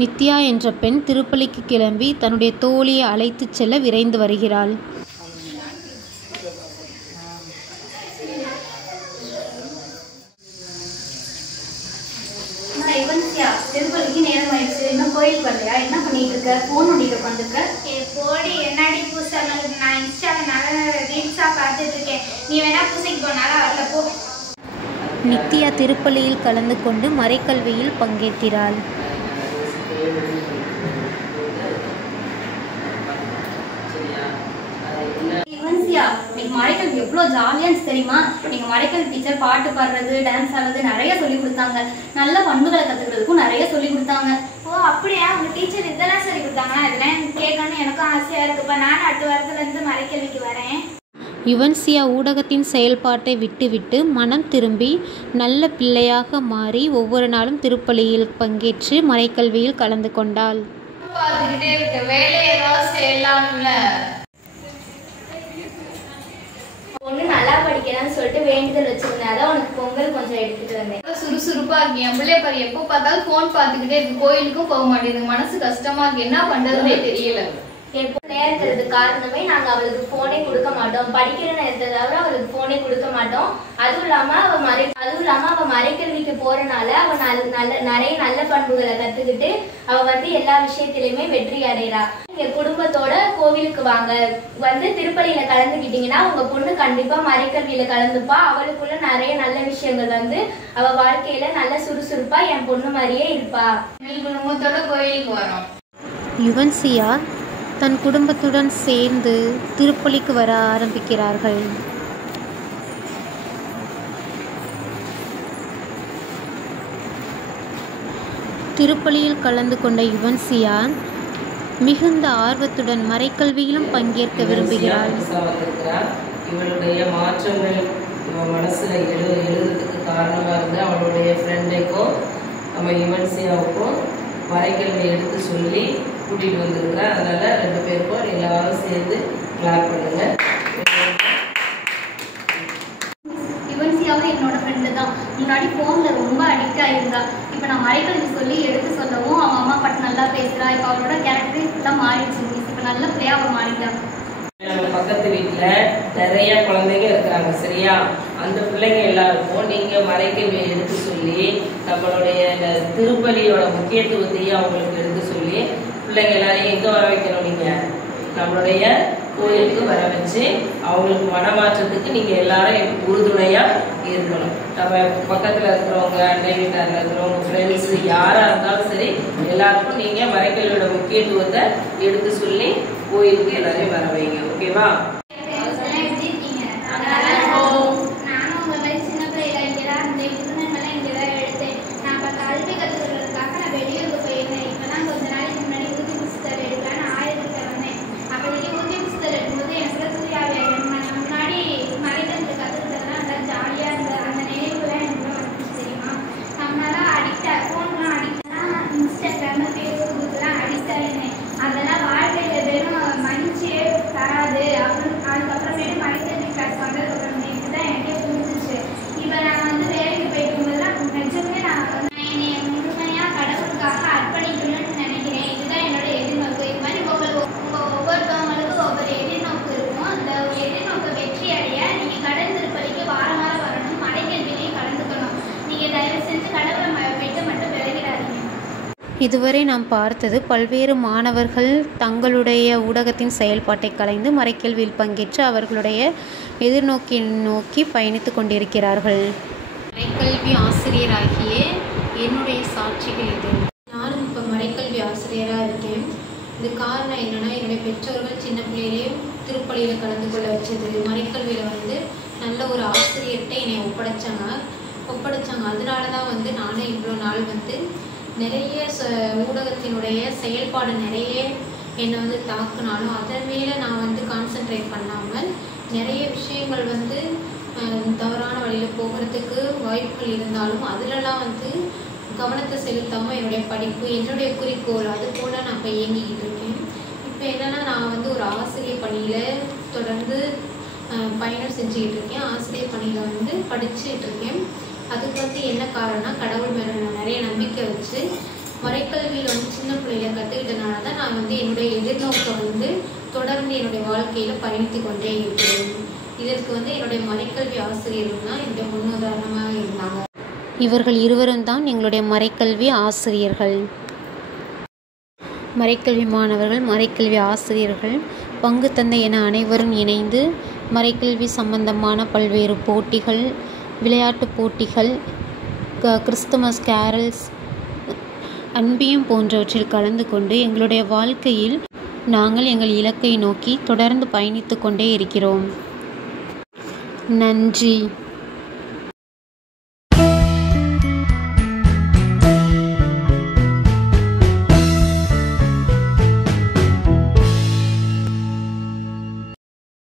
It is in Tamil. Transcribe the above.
நித்யா என்ற பெண் திருப்பலிக்கு கிளம்பி தன்னுடைய தோழியை அழைத்துச் செல்ல விரைந்து வருகிறாள். திருப்பலிக்கு நேரம் ஆயிடுச்சு, இன்னும் கோயிலுக்கு வரலையா? என்ன பண்ணிட்டு இருக்க? போன் நோண்டிட்டு உட்காந்துருக்க. போடி என்னடி பூசை? நான் இன்ஸ்டால நல்ல ரீல்ஸா பார்த்துட்டு இருக்கேன். நீ வேணா பூசைக்கு போனாலும் வரல போ. நித்யா திருப்பலியில் கலந்து கொண்டு மறைக்கல்வியில் பங்கேற்கிறாள். மறைக்கல் எவ்வளவு ஜாலியா தெரியுமா? நீங்க மறைக்கல் டீச்சர் பாட்டு பாடுறது, டான்ஸ் ஆடுறது நிறைய சொல்லி கொடுத்தாங்க. நல்ல பண்புகளை கத்துக்கிறதுக்கும் நிறைய சொல்லி கொடுத்தாங்க. ஓ அப்படியா? உங்க டீச்சர் இதெல்லாம் சொல்லி கொடுத்தாங்கன்னா இதெல்லாம் கேட்கணும்னு எனக்கும் ஆசையா இருக்குப்பா. நான் அடுத்த வாரத்துல இருந்து மறைக்கல்விக்கு வரேன். யுவன்சியா ஊடகத்தின் செயல்பாட்டை விட்டுவிட்டு மனம் திரும்பி நல்ல பிள்ளையாக மாறி ஒவ்வொரு நாளும் திருப்பலியில் பங்கேற்று மறைக்கல்வியில் கலந்து கொண்டாள். ஒண்ணு நல்லா படிக்கலாம்னு சொல்லிட்டு வேண்டுதல் வச்சிருந்தேன். அதான் உனக்கு பொங்கல் கொஞ்சம் எடுத்துட்டு வந்தேன். சுறுசுறுப்பா இருக்கு. என் பிள்ளைய பாரு, எப்போ பார்த்தாலும் போன் பார்த்துக்கிட்டே இருக்கு. கோயிலுக்கும் போக மாட்டேங்குது. மனசு கஷ்டமா இருக்கு. என்ன பண்றதுன்னே தெரியல. எப்போ நேரத்துறது காரணமே நாங்க அவளுக்கு போனே கொடுக்க மாட்டோம். படிக்கிற நேரத்தை தவிர அவளுக்கு போனே கொடுக்க மாட்டோம். அதுவும் இல்லாம அவ மறைக்கல்விக்கு போறனால அவ நிறைய நல்ல பண்புகளை கத்துக்கிட்டு அவ வந்து எல்லா விஷயத்திலயுமே வெற்றி அடைறா. நீங்க குடும்பத்தோட கோவிலுக்கு வாங்க, வந்து திருப்பலியில கலந்துக்கிட்டீங்கன்னா உங்க பொண்ணு கண்டிப்பா மறைக்கல்வியில கலந்துப்பா. அவளுக்குள்ள நிறைய நல்ல விஷயங்கள் வந்து அவ வாழ்க்கையில நல்ல சுறுசுறுப்பா என் பொண்ணு மாதிரியே இருப்பா. குடும்பத்தோட கோயிலுக்கு வரோம். யுவன்சியா தன் குடும்பத்துடன் சேர்ந்து திருப்பலிக்கு வர ஆரம்பிக்கிறார்கள். திருப்பலியில் கலந்து கொண்ட யுவன்சியா மிகுந்த ஆர்வத்துடன் மறைக்கல்வியிலும் பங்கேற்க விரும்புகிறாள். இவளுடைய மாற்றங்கள் இவன் மனசுல எழுதுறதுக்கு காரணமா இருந்து அவளுடைய ஃப்ரெண்டுக்கும் நம்ம யுவன்சியாவுக்கும் மறைக்கல்வி எடுத்து சொல்லி கூட்டிட்டு வந்திருக்கிறேன். அதனால 2 பேருக்கும் எல்லாரும் சேர்ந்து கிளாப் பண்ணுங்க. யுவன்சியாவும் என்னோட ஃப்ரெண்டு தான். முன்னாடி போன்ல ரொம்ப அடிக்ட் ஆயிருந்தா. இப்ப நான் மறைக்கல்வி சொல்லி எடுத்து சொல்லவும் அவன் அம்மா பாட்டு நல்லா பேசுறா. இப்ப அவளோட கேரக்டர் இப்பதான் மாறிடுச்சு. இப்ப நல்ல பிள்ளையா அவ மாறிட்டா. நம்ம பக்கத்து வீட்டுல நிறைய குழந்தைங்க இருக்கிறாங்க, சரியா? அந்த பிள்ளைங்க எல்லாருக்கும் நீங்க மறைக்கல்வி எடுத்து சொல்லி நம்மளுடைய திருப்பலியோட முக்கியத்துவத்தையும் அவங்களுக்கு எடுத்து சொல்லி பிள்ளைங்க எல்லாரையும் எங்க வர வைக்கணும்? நீங்க நம்மளுடைய கோயிலுக்கு வர வச்சு அவங்களுக்கு மனமாற்றத்துக்கு நீங்க எல்லாரும் உறுதுணையா இருக்கணும். நம்ம பக்கத்துல இருக்கிறவங்க, அண்டை வீட்டார்ல இருக்கிறவங்க, ஃப்ரெண்ட்ஸ் யாரா இருந்தாலும் சரி, எல்லாருக்கும் நீங்க மறைக்கல்வியோட முக்கியத்துவத்தை எடுத்து சொல்லி கோயிலுக்கு எல்லாரையும் வர வைங்க. ஓகேவா? இதுவரை நாம் பார்த்தது பல்வேறு மாணவர்கள் தங்களுடைய ஊடகத்தின் செயல்பாட்டை கலைந்து மறைக்கல்வியில் பங்கேற்று அவர்களுடைய எதிர்நோக்கி நோக்கி பயணித்து கொண்டிருக்கிறார்கள். மறைக்கல்வி ஆசிரியராகிய என்னுடைய சாட்சிகள் இது. நானும் இப்போ மறைக்கல்வி ஆசிரியராக இருக்கேன். இது காரணம் என்னென்னா, என்னுடைய பெற்றோர்கள் சின்ன பிள்ளையிலே திருப்பலியில் கலந்து கொள்ள வச்சது. மறைக்கல்வியில் வந்து நல்ல ஒரு ஆசிரியர்கிட்ட என்னை ஒப்படைச்சாங்க. அதனால தான் வந்து நானும் இவ்வளோ நாள் வந்து நிறைய ஊடகத்தினுடைய செயல்பாடு நிறைய என்னை வந்து தாக்குனாலும் அதன் மேலே நான் வந்து கான்சென்ட்ரேட் பண்ணாமல் நிறைய விஷயங்கள் வந்து தவறான வழியில் போகிறதுக்கு வாய்ப்புகள் இருந்தாலும் அதிலெல்லாம் வந்து கவனத்தை செலுத்தாமல் என்னுடைய படிப்பு, என்னுடைய குறிக்கோள், அது போல் நான் இப்போ இயங்கிக்கிட்டு இருக்கேன். இப்போ என்னென்னா, நான் வந்து ஒரு ஆசிரியர் பணியில் தொடர்ந்து பயணம் செஞ்சுக்கிட்டு இருக்கேன். ஆசிரியர் பணியில் வந்து படிச்சுட்டு இருக்கேன். அதுக்கு வந்து என்ன காரணம்னா, கடவுள் மேலே நான் நிறைய நம்பிக்கை வச்சு மறைக்கல்வியில் வந்து சின்ன பிள்ளையில கற்றுக்கிட்டனால தான் நான் வந்து என்னுடைய எதிர்நோக்கை வந்து தொடர்ந்து என்னுடைய வாழ்க்கையில் பயணித்து கொண்டே இருக்கிறேன். இதற்கு வந்து என்னுடைய மறைக்கல்வி ஆசிரியர்கள் தான் என்னுடைய முன்னுதாரணமாக இருந்தாங்க. இவர்கள் இருவரும் தான் எங்களுடைய மறைக்கல்வி ஆசிரியர்கள். மறைக்கல்வி மாணவர்கள், மறைக்கல்வி ஆசிரியர்கள், பங்கு தந்தை என அனைவரும் இணைந்து மறைக்கல்வி சம்பந்தமான பல்வேறு போட்டிகள், விளையாட்டு போட்டிகள், கிறிஸ்துமஸ் கேரல்ஸ், அன்பியம் போன்றவற்றில் கலந்து கொண்டு எங்களுடைய வாழ்க்கையில் நாங்கள் எங்கள் இலக்கை நோக்கி தொடர்ந்து பயணித்து கொண்டே இருக்கிறோம். நன்றி.